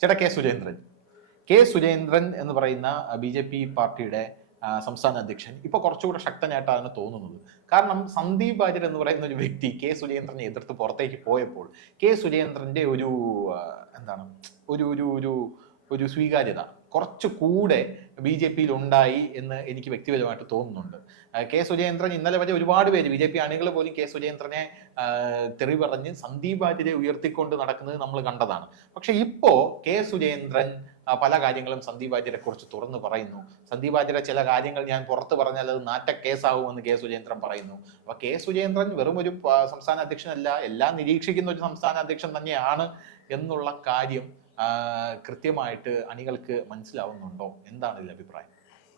ചേട്ടാ K Surendran. K Surendran എന്ന് പറയുന്ന ബി ജെ പി പാർട്ടിയുടെ സംസ്ഥാന അധ്യക്ഷൻ ഇപ്പൊ കുറച്ചുകൂടെ ശക്തനായിട്ടാണ് തോന്നുന്നത്. കാരണം സന്ദീപ് വാര്യർ എന്ന് പറയുന്ന ഒരു വ്യക്തി കെ സുരേന്ദ്രനെ എതിർത്ത് പുറത്തേക്ക് പോയപ്പോൾ കെ സുരേന്ദ്രന്റെ ഒരു എന്താണ് ഒരു ഒരു ഒരു ഒരു സ്വീകാര്യത കുറച്ച് കൂടെ ബി ജെ പിയിൽ ഉണ്ടായി എന്ന് എനിക്ക് വ്യക്തിപരമായിട്ട് തോന്നുന്നുണ്ട്. കെ സുരേന്ദ്രൻ ഇന്നലെ വരെ ഒരുപാട് പേര് ബി ജെ പി അണികൾ പോലും കെ സുരേന്ദ്രനെ തെറി പറഞ്ഞ് സന്ദീപ് ഉയർത്തിക്കൊണ്ട് നടക്കുന്നത് നമ്മൾ കണ്ടതാണ്. പക്ഷെ ഇപ്പോ കെ സുരേന്ദ്രൻ പല കാര്യങ്ങളും സന്ദീപ് ആചാര്യെ കുറിച്ച് തുറന്നു പറയുന്നു. സന്ദീപ് ആചാര്യ ചില കാര്യങ്ങൾ ഞാൻ പുറത്ത് പറഞ്ഞാൽ അത് നാറ്റ കേസാവുമെന്ന് കെ സുരേന്ദ്രൻ പറയുന്നു. അപ്പൊ കെ സുരേന്ദ്രൻ വെറും ഒരു സംസ്ഥാന അധ്യക്ഷനല്ല എല്ലാം നിരീക്ഷിക്കുന്ന ഒരു സംസ്ഥാന അധ്യക്ഷൻ തന്നെയാണ് എന്നുള്ള കാര്യം കൃത്യമായിട്ട് അണികൾക്ക് മനസ്സിലാവുന്നുണ്ടോ? എന്താണ് ഇതിൽ അഭിപ്രായം?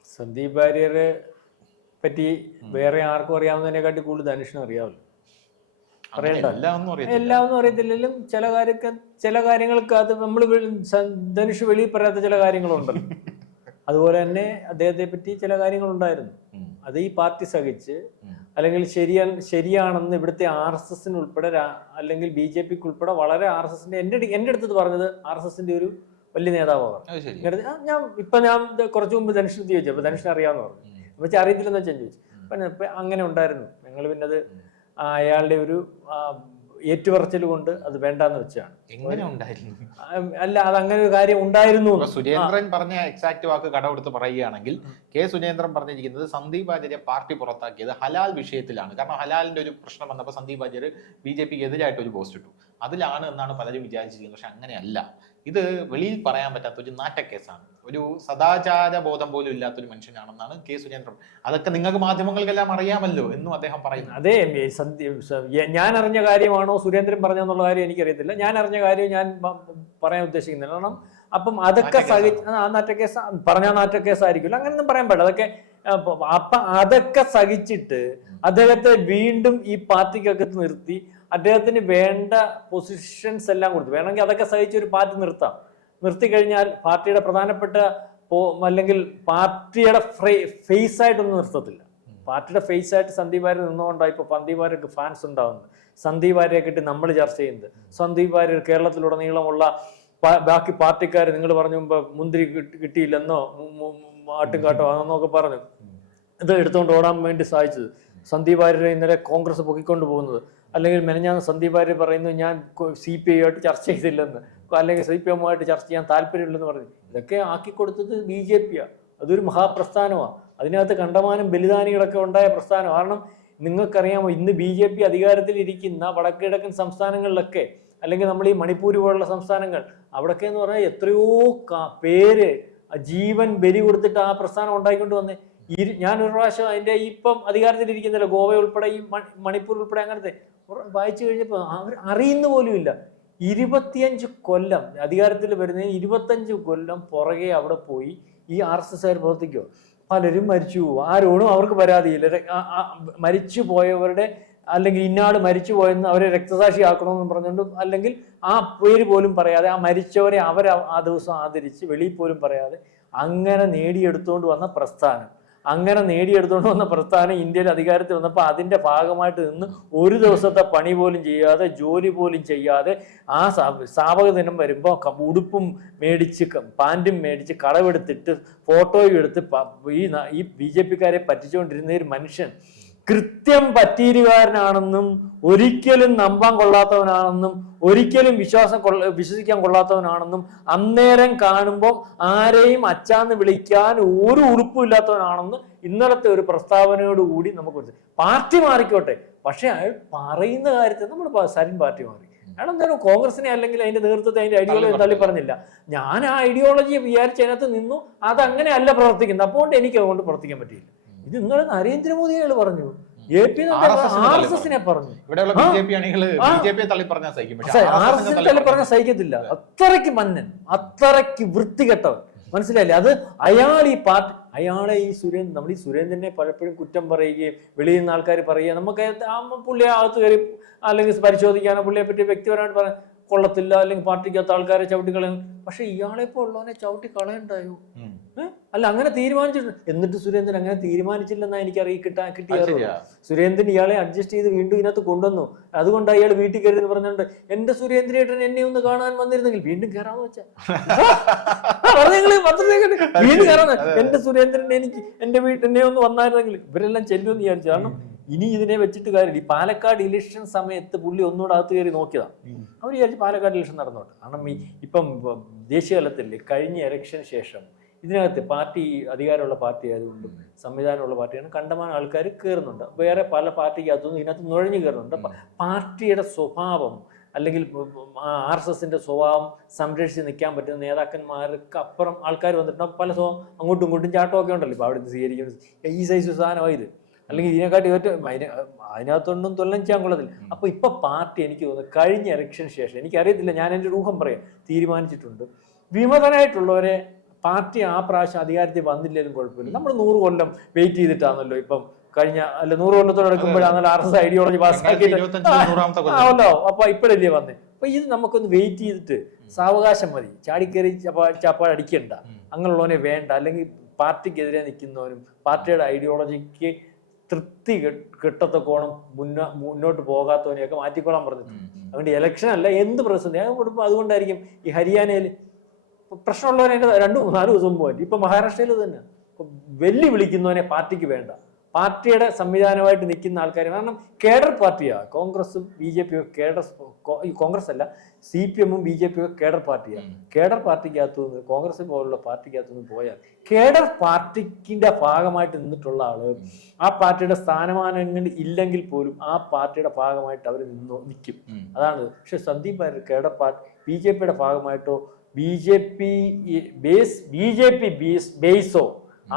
സന്ദീപ് ഭാര്യരെ പറ്റി വേറെ ആർക്കും അറിയാവുന്നതിനെക്കാട്ടി കൂടുതൽ ധനുഷിനും അറിയാമല്ലോ എല്ലാമൊന്നും അറിയത്തില്ലെങ്കിലും ചില കാര്യക്ക ചില കാര്യങ്ങൾക്ക് അത് നമ്മൾ ധനുഷ് വെളിയിൽ പറയാത്ത ചില കാര്യങ്ങളുണ്ടല്ലോ. അതുപോലെ തന്നെ അദ്ദേഹത്തെ പറ്റി ചില കാര്യങ്ങളുണ്ടായിരുന്നു. അത് ഈ പാർട്ടി സഹിച്ച്. അല്ലെങ്കിൽ ശരിയാ ശരിയാണെന്ന് ഇവിടുത്തെ ആർ എസ് എസിന് ഉൾപ്പെടെ അല്ലെങ്കിൽ ബി ജെ പിക്ക് ഉൾപ്പെടെ വളരെ ആർ എസ് എസിന്റെ എന്റെ എന്റെ അടുത്ത് പറഞ്ഞത് ആർ എസ് എസിന്റെ ഒരു വലിയ നേതാവാണ്. ഞാൻ ഇപ്പൊ ഞാൻ കുറച്ചു മുമ്പ് ധനുഷിന് ചോദിച്ചു അപ്പൊ ധനുഷിനെ അറിയാമെന്ന് പറഞ്ഞു. വെച്ചാൽ അറിയത്തില്ലെന്ന് വെച്ചാൽ ചോദിച്ചു. അപ്പൊ അങ്ങനെ ഉണ്ടായിരുന്നു. ഞങ്ങൾ പിന്നെ അത് അയാളുടെ ഒരു ഏറ്റുപറച്ചിൽ കൊണ്ട് അത് വേണ്ടാന്ന് വെച്ചാണ്. എങ്ങനെ ഉണ്ടായിരുന്നു? അല്ല അത് അങ്ങനെ ഒരു കാര്യം ഉണ്ടായിരുന്നു. സുരേന്ദ്രൻ പറഞ്ഞ എക്സാക്ട് വാക്ക് കടമെടുത്ത് പറയുകയാണെങ്കിൽ കെ സുരേന്ദ്രൻ പറഞ്ഞിരിക്കുന്നത് സന്ദീപ് ആചാര്യ പാർട്ടി പുറത്താക്കിയത് ഹലാൽ വിഷയത്തിലാണ്. കാരണം ഹലാലിന്റെ ഒരു പ്രശ്നം വന്നപ്പോൾ സന്ദീപ് ആചാര്യ ബി ജെ പിക്ക് എതിരായിട്ട് ഒരു പോസ്റ്റ് ഇട്ടു. അതിലാണ് എന്നാണ് പലരും വിചാരിച്ചിരിക്കുന്നത്. പക്ഷെ അങ്ങനെയല്ല. ഇത് വെളിയിൽ പറയാൻ പറ്റാത്ത ഒരു നാറ്റ കേസാണ്. ഒരു സദാചാര ബോധം പോലും ഇല്ലാത്ത ഒരു മനുഷ്യനാണെന്നാണ് കെ. സുരേന്ദ്രൻ. അതൊക്കെ നിങ്ങൾക്ക് മാധ്യമങ്ങൾക്കെല്ലാം അറിയാമല്ലോ എന്നും അദ്ദേഹം പറയുന്നു. അതെ ഞാൻ അറിഞ്ഞ കാര്യമാണോ സുരേന്ദ്രൻ പറഞ്ഞെന്നുള്ള കാര്യം എനിക്കറിയത്തില്ല. ഞാൻ അറിഞ്ഞ കാര്യം ഞാൻ പറയാൻ ഉദ്ദേശിക്കുന്നില്ല. കാരണം അപ്പം അതൊക്കെ സഹി ആ നാറ്റക്കേസ് പറഞ്ഞ നാറ്റക്കേസായിരിക്കില്ല അങ്ങനെയൊന്നും പറയാൻ പാടില്ല. അതൊക്കെ അപ്പൊ അതൊക്കെ സഹിച്ചിട്ട് അദ്ദേഹത്തെ വീണ്ടും ഈ പാർട്ടിക്കൊക്കെ നിർത്തി അദ്ദേഹത്തിന് വേണ്ട പൊസിഷൻസ് എല്ലാം കൊടുത്തു. വേണമെങ്കിൽ അതൊക്കെ സഹിച്ച് ഒരു പാർട്ടി നിർത്താം. നിർത്തി കഴിഞ്ഞാൽ പാർട്ടിയുടെ പ്രധാനപ്പെട്ട അല്ലെങ്കിൽ പാർട്ടിയുടെ ഫേസ് ആയിട്ടൊന്നും നിർത്തത്തില്ല. പാർട്ടിയുടെ ഫേസ് ആയിട്ട് സന്ദീപ് വാര്യർ നിന്നുകൊണ്ടാണ് ഇപ്പൊ സന്ദീപ് വാര്യർക്ക് ഫാൻസ് ഉണ്ടാവുന്നത്. സന്ദീപ് വാര്യരെ കിട്ടി നമ്മൾ ചർച്ച ചെയ്യുന്നത്. സന്ദീപ് വാര്യർ കേരളത്തിലുടനീളമുള്ള ബാക്കി പാർട്ടിക്കാർ നിങ്ങൾ പറഞ്ഞു മുമ്പ് മുന്തിരി കിട്ടി- കിട്ടിയില്ലെന്നോ മു- കാട്ടും അതെന്നൊക്കെ പറഞ്ഞു. ഇത് എടുത്തുകൊണ്ട് ഓടാൻ വേണ്ടി സാധിച്ചത്. സന്ദീപ് ആര്യരെ ഇന്നലെ കോൺഗ്രസ് പൊക്കിക്കൊണ്ട് പോകുന്നത്. അല്ലെങ്കിൽ മെനഞ്ഞാന്ന് സന്ദീപ് ആര്യ പറയുന്നു ഞാൻ സി പി ഐയുമായിട്ട് ചർച്ച ചെയ്തില്ലെന്ന്. അല്ലെങ്കിൽ സി പി എമ്മുമായിട്ട് ചർച്ച ചെയ്യാൻ താല്പര്യമില്ലെന്ന് പറഞ്ഞു. ഇതൊക്കെ ആക്കി കൊടുത്തത് ബി ജെ പിയാണ് അതൊരു മഹാപ്രസ്ഥാനമാണ് അതിനകത്ത് കണ്ടമാനം ബലിദാനികളൊക്കെ ഉണ്ടായ പ്രസ്ഥാനം. കാരണം നിങ്ങൾക്കറിയാമോ ഇന്ന് ബി ജെ പി അധികാരത്തിൽ ഇരിക്കുന്ന വടക്കിഴക്കൻ സംസ്ഥാനങ്ങളിലൊക്കെ അല്ലെങ്കിൽ നമ്മൾ ഈ മണിപ്പൂർ പോലുള്ള സംസ്ഥാനങ്ങൾ അവിടെയൊക്കെ എന്ന് പറഞ്ഞാൽ എത്രയോ പേര് ജീവൻ ബലി കൊടുത്തിട്ട് ആ പ്രസ്ഥാനം ഉണ്ടായിക്കൊണ്ട് വന്നേ. ഇരു ഞാൻ ഒരു പ്രാവശ്യം അതിന്റെ ഇപ്പം അധികാരത്തിലിരിക്കുന്നില്ല ഗോവ ഉൾപ്പെടെ ഈ മണിപ്പൂർ ഉൾപ്പെടെ അങ്ങനത്തെ. വായിച്ചു കഴിഞ്ഞപ്പോൾ അവർ അറിയുന്ന പോലും ഇല്ല. ഇരുപത്തിയഞ്ച് കൊല്ലം അധികാരത്തിൽ വരുന്ന ഇരുപത്തഞ്ച് കൊല്ലം പുറകെ അവിടെ പോയി ഈ ആർ എസ് എസ് പ്രവർത്തിക്കുക പലരും മരിച്ചു ആരോടും അവർക്ക് പരാതിയില്ല. മരിച്ചു പോയവരുടെ അല്ലെങ്കിൽ ഇന്നാൾ മരിച്ചു പോയെന്ന് അവരെ രക്തസാക്ഷിയാക്കണമെന്ന് പറഞ്ഞുകൊണ്ട് അല്ലെങ്കിൽ ആ പേര് പോലും പറയാതെ ആ മരിച്ചവരെ അവർ ആ ദിവസം ആദരിച്ച് വെളിയിൽ പോലും പറയാതെ അങ്ങനെ നേടിയെടുത്തുകൊണ്ട് വന്ന പ്രസ്ഥാനം. അങ്ങനെ നേടിയെടുത്തുകൊണ്ട് വന്ന പ്രസ്ഥാനം ഇന്ത്യയിൽ അധികാരത്തിൽ വന്നപ്പോൾ അതിന്റെ ഭാഗമായിട്ട് നിന്ന് ഒരു ദിവസത്തെ പണി പോലും ചെയ്യാതെ ജോലി പോലും ചെയ്യാതെ ആ സ്ഥാപ- സ്ഥാപക ദിനം വരുമ്പോൾ ഉടുപ്പും മേടിച്ച് പാന്റും മേടിച്ച് കടവെടുത്തിട്ട് ഫോട്ടോയും എടുത്ത് ഈ ഈ ബി ജെ പിക്കാരെ പറ്റിച്ചുകൊണ്ടിരുന്ന ഒരു മനുഷ്യൻ കൃത്യം പറ്റീരുകാരനാണെന്നും ഒരിക്കലും നമ്പാൻ കൊള്ളാത്തവനാണെന്നും ഒരിക്കലും വിശ്വാസം കൊള്ള വിശ്വസിക്കാൻ കൊള്ളാത്തവനാണെന്നും അന്നേരം കാണുമ്പോൾ ആരെയും അച്ചാന്ന് വിളിക്കാൻ ഒരു ഉറുപ്പും ഇല്ലാത്തവനാണെന്ന് ഇന്നലത്തെ ഒരു പ്രസ്താവനയോടുകൂടി നമുക്ക്. പാർട്ടി മാറിക്കോട്ടെ. പക്ഷെ അയാൾ പറയുന്ന കാര്യത്തിൽ നമ്മൾ സരിൻ പാർട്ടി മാറി. അയാൾ എന്തായാലും കോൺഗ്രസിനെ അല്ലെങ്കിൽ അതിന്റെ നേതൃത്വത്തെ അതിന്റെ ഐഡിയോളജി തള്ളി പറഞ്ഞില്ല. ഞാൻ ആ ഐഡിയോളജിയെ വിചാരിച്ച് അതിനകത്ത് നിന്നു അത് അങ്ങനെയല്ല പ്രവർത്തിക്കുന്നത്. അപ്പോൾ എനിക്ക് അതുകൊണ്ട് പ്രവർത്തിക്കാൻ പറ്റിയില്ല. ഇത് നിങ്ങൾ നരേന്ദ്രമോദി അയാൾ പറഞ്ഞു എ പി ആർ എസ് എസിനെ പറഞ്ഞു. ആർ എസ് തള്ളി പറഞ്ഞാൽ സഹിക്കത്തില്ല. അത്രയ്ക്ക് മന്നൻ അത്രയ്ക്ക് വൃത്തികെട്ടവൻ. മനസ്സിലായില്ലേ? അത് അയാൾ ഈ പാർട്ടി അയാളെ ഈ സുരേന്ദ്രൻ നമ്മൾ ഈ സുരേന്ദ്രനെ പലപ്പോഴും കുറ്റം പറയുകയും വെളിയിൽ നിന്ന് ആൾക്കാർ പറയുക നമുക്ക് ആ പുള്ളിയെ അകത്ത് കയറി അല്ലെങ്കിൽ പരിശോധിക്കാനോ പുള്ളിയെ പറ്റി വ്യക്തിപരമായിട്ട് പറയാൻ കൊള്ളത്തില്ല. അല്ലെങ്കിൽ പാർട്ടിക്കകത്ത് ആൾക്കാരെ ചവിട്ടി കളയുന്നു പക്ഷെ ഇയാളെ ഇപ്പോൾ ഉള്ളവനെ ചവിട്ടി കളയണ്ടായോ? അല്ല അങ്ങനെ തീരുമാനിച്ചിട്ടുണ്ട്. എന്നിട്ട് സുരേന്ദ്രൻ അങ്ങനെ തീരുമാനിച്ചില്ലെന്നാ എനിക്ക് അറിയി കിട്ടാൻ കിട്ടിയത് കിട്ടിയ സുരേന്ദ്രൻ ഇയാളെ അഡ്ജസ്റ്റ് ചെയ്ത് വീണ്ടും ഇതിനകത്ത് കൊണ്ടുവന്നു. അതുകൊണ്ട് അയാൾ വീട്ടിൽ കയറി എന്ന് പറഞ്ഞുകൊണ്ട് എന്റെ സുരേന്ദ്രൻ എന്നെ ഒന്ന് കാണാൻ വന്നിരുന്നെങ്കിൽ വീണ്ടും കയറാന്ന് വെച്ചാ പറഞ്ഞങ്ങൾ പത്രത്തിൽ വീണ്ടും കയറാന്ന് എന്റെ സുരേന്ദ്രൻ എനിക്ക് എന്റെ വീട്ടിൽ എന്നെ ഒന്ന് വന്നായിരുന്നെങ്കിൽ ഇവരെല്ലാം ചെല്ലുമെന്ന് വിചാരിച്ചു. കാരണം ഇനി ഇതിനെ വെച്ചിട്ട് കാര്യമില്ല. ഈ പാലക്കാട് ഇലക്ഷൻ സമയത്ത് പുള്ളി ഒന്നുകൂടെ അകത്ത് കയറി നോക്കിയതാണ്. അവർ വിചാരിച്ചു പാലക്കാട് ഇലക്ഷൻ നടന്നോട്ടെ. കാരണം ഇപ്പം ദേശീയ തലത്തിൽ കഴിഞ്ഞ ഇലക്ഷന് ശേഷം ഇതിനകത്ത് പാർട്ടി അധികാരമുള്ള പാർട്ടി ആയതുകൊണ്ടും സംവിധാനമുള്ള പാർട്ടിയാണ് കണ്ടമാനം ആൾക്കാർ കയറുന്നുണ്ട്. വേറെ പല പാർട്ടിക്ക് അതൊന്നും ഇതിനകത്ത് നുഴഞ്ഞു കയറുന്നുണ്ട്. പാർട്ടിയുടെ സ്വഭാവം അല്ലെങ്കിൽ ആർ എസ് എസിന്റെ സ്വഭാവം സംരക്ഷിച്ച് നിൽക്കാൻ പറ്റുന്ന നേതാക്കന്മാർക്ക് അപ്പുറം ആൾക്കാർ വന്നിട്ടുണ്ട്. പല സ്വഭാവം അങ്ങോട്ടും ഇങ്ങോട്ടും ചാട്ടമൊക്കെ ഉണ്ടല്ലോ. ഇപ്പോൾ അവിടെ സ്വീകരിക്കുന്നത് ഈ സൈസ് സാധനമായി ഇത്. അല്ലെങ്കിൽ ഇതിനെക്കാട്ടി ഏറ്റവും അതിന് അതിനകത്തൊന്നും തൊല്ലം ചെയ്യാൻ കൊള്ളത്തില്ല അപ്പോൾ ഇപ്പോൾ പാർട്ടി എനിക്ക് തോന്നുന്നു കഴിഞ്ഞ ഇലക്ഷന് ശേഷം എനിക്കറിയത്തില്ല ഞാൻ എന്റെ രൂഹം പറയാം തീരുമാനിച്ചിട്ടുണ്ട്. വിമതനായിട്ടുള്ളവരെ പാർട്ടി ആ പ്രാവശ്യം അധികാരത്തിൽ വന്നില്ലെങ്കിലും കുഴപ്പമില്ല. നമ്മൾ നൂറ് കൊല്ലം വെയിറ്റ് ചെയ്തിട്ടാണല്ലോ ഇപ്പം കഴിഞ്ഞ അല്ല നൂറ് കൊല്ലത്തോടെ എടുക്കുമ്പോഴാണല്ലോ ആർ എസ് ഐഡിയോളജി പാസ്സാക്കിയിട്ട് അപ്പൊ ഇപ്പോഴല്ലേ വന്നേ? അപ്പൊ ഇത് നമുക്കൊന്ന് വെയിറ്റ് ചെയ്തിട്ട് സാവകാശം മതി. ചാടിക്കയറി ചപ്പാ ചാപ്പാട് അടിക്കണ്ട. അങ്ങനെയുള്ളവനെ വേണ്ട. അല്ലെങ്കിൽ പാർട്ടിക്കെതിരെ നിൽക്കുന്നവനും പാർട്ടിയുടെ ഐഡിയോളജിക്ക് തൃപ്തി കിട്ടത്തക്കോണം മുന്നോ മുന്നോട്ട് പോകാത്തവനെയൊക്കെ മാറ്റിക്കോളാൻ പറഞ്ഞിട്ടുണ്ട്. അതുകൊണ്ട് ഇലക്ഷൻ അല്ല എന്ത് പ്രതിസന്ധി? അതുകൊണ്ടായിരിക്കും ഈ ഹരിയാനയിൽ പ്രശ്നമുള്ളവനെ രണ്ട് നാലു ദിവസം പോയിട്ട് ഇപ്പൊ മഹാരാഷ്ട്രയിൽ തന്നെ. വെല്ലു വിളിക്കുന്നവനെ പാർട്ടിക്ക് വേണ്ട. പാർട്ടിയുടെ സംവിധാനമായിട്ട് നിൽക്കുന്ന ആൾക്കാർ കാരണം കേഡർ പാർട്ടിയാണ് കോൺഗ്രസും ബി ജെ പിയോ കേഡർ കോൺഗ്രസ് അല്ല സി പി എമ്മും ബി ജെ പിയോ കേഡർ പാർട്ടിയാണ് കേഡർ പാർട്ടിക്കകത്തു നിന്ന് കോൺഗ്രസ് പോലുള്ള പാർട്ടിക്കകത്തു നിന്ന് പോയാൽ കേഡർ പാർട്ടിക്കിന്റെ ഭാഗമായിട്ട് നിന്നിട്ടുള്ള ആൾ ആ പാർട്ടിയുടെ സ്ഥാനമാനങ്ങൾ ഇല്ലെങ്കിൽ പോലും ആ പാർട്ടിയുടെ ഭാഗമായിട്ട് അവർ നിന്നു നിൽക്കും അതാണ്. പക്ഷെ Sandeep cadre party B J പിയുടെ ഭാഗമായിട്ടോ B J P base B J P base ബേസോ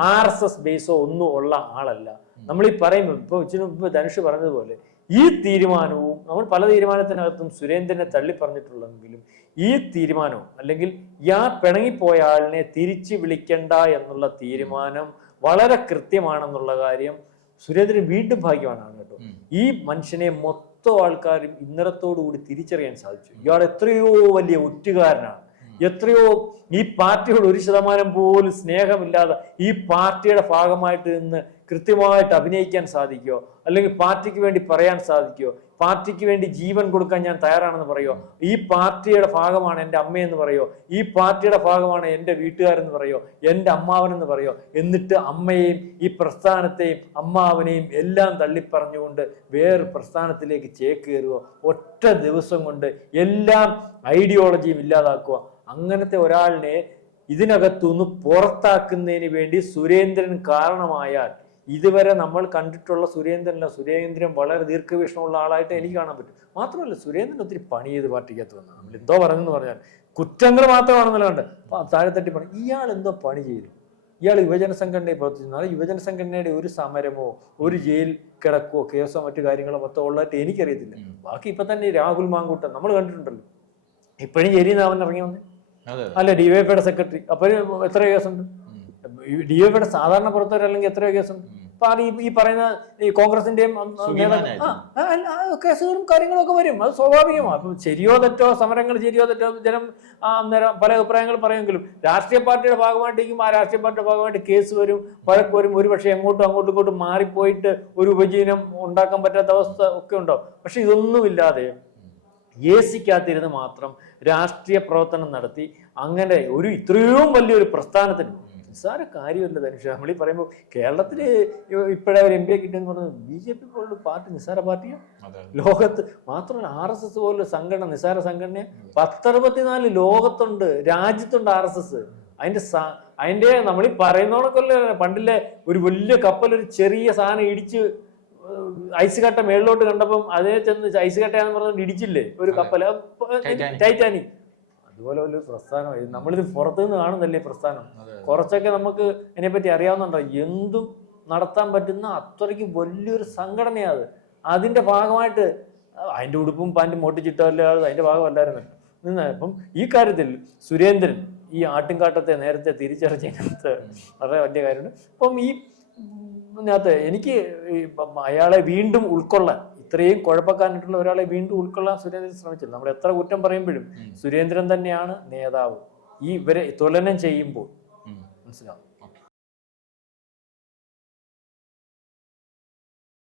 R S S ബേസോ ഒന്നും ഉള്ള ആളല്ല. നമ്മൾ ഈ പറയുമ്പോൾ ഇപ്പൊ ഇപ്പൊ മുമ്പ് ധനുഷ് പറഞ്ഞതുപോലെ ഈ തീരുമാനവും നമ്മൾ പല തീരുമാനത്തിനകത്തും സുരേന്ദ്രനെ തള്ളി പറഞ്ഞിട്ടുള്ളെങ്കിലും ഈ തീരുമാനവും അല്ലെങ്കിൽ യാ പിണങ്ങിപ്പോയ ആളിനെ തിരിച്ച് വിളിക്കണ്ട എന്നുള്ള തീരുമാനം വളരെ കൃത്യമാണെന്നുള്ള കാര്യം സുരേന്ദ്രൻ വീണ്ടും ഭാഗ്യമാണ് കേട്ടോ. ഈ മനുഷ്യനെ മൊത്തം ആൾക്കാരും ഇന്നലത്തോടു കൂടി തിരിച്ചറിയാൻ സാധിച്ചു. ഇയാൾ എത്രയോ വലിയ ഒറ്റുകാരനാണ്. എത്രയോ ഈ പാർട്ടിയോട് ഒരു ശതമാനം പോലും സ്നേഹമില്ലാതെ ഈ പാർട്ടിയുടെ ഭാഗമായിട്ട് നിന്ന് കൃത്യമായിട്ട് അഭിനയിക്കാൻ സാധിക്കുമോ അല്ലെങ്കിൽ പാർട്ടിക്ക് വേണ്ടി പറയാൻ സാധിക്കുമോ പാർട്ടിക്ക് വേണ്ടി ജീവൻ കൊടുക്കാൻ ഞാൻ തയ്യാറാണെന്ന് പറയുമോ ഈ പാർട്ടിയുടെ ഭാഗമാണ് എന്റെ അമ്മയെന്ന് പറയുമോ ഈ പാർട്ടിയുടെ ഭാഗമാണ് എന്റെ വീട്ടുകാരെന്ന് പറയുമോ എന്റെ അമ്മാവനെന്ന് പറയുമോ എന്നിട്ട് അമ്മയെയും ഈ പ്രസ്ഥാനത്തെയും അമ്മാവനെയും എല്ലാം തള്ളിപ്പറഞ്ഞുകൊണ്ട് വേറെ പ്രസ്ഥാനത്തിലേക്ക് ചേക്കേറുകയോ ഒറ്റ ദിവസം കൊണ്ട് എല്ലാം ഐഡിയോളജിയും ഇല്ലാതാക്കുക അങ്ങനത്തെ ഒരാളിനെ ഇതിനകത്തുനിന്ന് പുറത്താക്കുന്നതിന് വേണ്ടി സുരേന്ദ്രൻ കാരണമായാൽ ഇതുവരെ നമ്മൾ കണ്ടിട്ടുള്ള സുരേന്ദ്രനല്ല. സുരേന്ദ്രൻ വളരെ ദീർഘവീക്ഷണമുള്ള ആളായിട്ട് എനിക്ക് കാണാൻ പറ്റും. മാത്രമല്ല സുരേന്ദ്രൻ ഒത്തിരി പണി ചെയ്ത് പാർട്ടിക്കകത്ത് വന്നത് നമ്മൾ എന്തോ പറഞ്ഞെന്ന് പറഞ്ഞാൽ കുറ്റങ്ങൾ മാത്രമാണെന്നല്ല കണ്ട് താഴെത്തട്ടി പണി ഇയാൾ എന്തോ പണി ചെയ്തു. ഇയാൾ യുവജന സംഘടനയെ പ്രവർത്തിച്ചിരുന്നു. അത് യുവജന സംഘടനയുടെ ഒരു സമരമോ ഒരു ജയിൽ കിടക്കോ കേസോ മറ്റു കാര്യങ്ങളോ മൊത്തം ഉള്ളതായിട്ട് എനിക്കറിയത്തില്ല. ബാക്കി ഇപ്പൊ തന്നെ രാഹുൽ മാങ്കൂട്ടൻ നമ്മൾ കണ്ടിട്ടുണ്ടല്ലോ. ഇപ്പോഴും ജയിലിൽ നിന്ന് അവൻ ഇറങ്ങി വന്നേ. അല്ല ഡിവൈഎഫ്ഐയുടെ സെക്രട്ടറി അപ്പൊ എത്ര കേസുണ്ട്. ഡിവൈഎഫ്ഐയുടെ സാധാരണ പുറത്തുവരല്ലെങ്കിൽ എത്ര എത്രയോ കേസുണ്ട് അപ്പൊ അത് ഈ പറയുന്ന ഈ കോൺഗ്രസിന്റെയും കേസുകളും കാര്യങ്ങളും ഒക്കെ വരും. അത് സ്വാഭാവികമാണ് അപ്പൊ ശരിയോ തെറ്റോ സമരങ്ങൾ ശരിയോ തെറ്റോ ജനം അന്നേരം പല അഭിപ്രായങ്ങൾ പറയുമെങ്കിലും രാഷ്ട്രീയ പാർട്ടിയുടെ ഭാഗമായിട്ടേക്കും ആ രാഷ്ട്രീയ പാർട്ടിയുടെ ഭാഗമായിട്ട് കേസ് വരും വഴക്ക് വരും. ഒരു പക്ഷേ അങ്ങോട്ടും അങ്ങോട്ടും ഇങ്ങോട്ടും മാറിപ്പോയിട്ട് ഒരു ഉപജീവനം ഉണ്ടാക്കാൻ പറ്റാത്ത അവസ്ഥ ഒക്കെ ഉണ്ടാവും പക്ഷെ ഇതൊന്നുമില്ലാതെ എ സിക്കകത്തിരുന്ന് മാത്രം രാഷ്ട്രീയ പ്രവർത്തനം നടത്തി അങ്ങനെ ഒരു ഇത്രയും വലിയൊരു പ്രസ്ഥാനത്തിന് നിസ്സാര കാര്യമല്ല ധനുഷ. നമ്മൾ ഈ പറയുമ്പോൾ കേരളത്തിൽ ഇപ്പോഴേ ഒരു എം പി കിട്ടിയെന്ന് പറഞ്ഞത് ബി ജെ പി പോലുള്ള പാർട്ടി നിസ്സാര പാർട്ടിയാ? ലോകത്ത് മാത്രമല്ല ആർ എസ് എസ് പോലുള്ള സംഘടന നിസ്സാര സംഘടന. പത്തറുപത്തിനാല് ലോകത്തുണ്ട് രാജ്യത്തുണ്ട് ആർ എസ് എസ്. അതിന്റെ അതിന്റെ നമ്മൾ ഈ പറയുന്നോണക്കൊല്ല പണ്ടില്ലേ ഒരു വലിയ കപ്പൽ ഒരു ചെറിയ സാധനം ഇടിച്ച് ഐസ് കട്ട മേളിലോട്ട് കണ്ടപ്പം അതിനെ ചെന്ന് ഐസ് കട്ടയാന്ന് പറഞ്ഞുകൊണ്ട് ഇടിച്ചില്ലേ ഒരു കപ്പല. കപ്പൽ ടൈറ്റാനിക്. അതുപോലെ ഒരു പ്രസ്ഥാനമായി നമ്മളിത് പുറത്തുനിന്ന് കാണുന്നല്ലേ പ്രസ്ഥാനം? കുറച്ചൊക്കെ നമുക്ക് ഇതിനെപ്പറ്റി അറിയാവുന്നുണ്ടോ? എന്തും നടത്താൻ പറ്റുന്ന അത്രയ്ക്ക് വലിയൊരു സംഘടനയാണ് അത്. അതിന്റെ ഭാഗമായിട്ട് അതിന്റെ ഉടുപ്പും പാന്റും മോട്ടിച്ചിട്ടല്ല അതിന്റെ ഭാഗമല്ലായിരുന്നു. നിന്ന് അപ്പം ഈ കാര്യത്തിൽ സുരേന്ദ്രൻ ഈ ആട്ടിൻകാട്ടത്തെ നേരത്തെ തിരിച്ചറിഞ്ഞതിനകത്ത് വളരെ വലിയ കാര്യമുണ്ട്. അപ്പം ഈ ഇതിനകത്ത് എനിക്ക് അയാളെ വീണ്ടും ഉൾക്കൊള്ളാൻ ഇത്രയും കുഴപ്പക്കാരനായിട്ടുള്ള ഒരാളെ വീണ്ടും ഉൾക്കൊള്ളാൻ സുരേന്ദ്രൻ ശ്രമിച്ചില്ല നമ്മൾ എത്ര കുറ്റം പറയുമ്പോഴും. സുരേന്ദ്രൻ തന്നെയാണ് നേതാവ് ഈ ഇവരെ തുലനം ചെയ്യുമ്പോൾ. മനസ്സിലാവും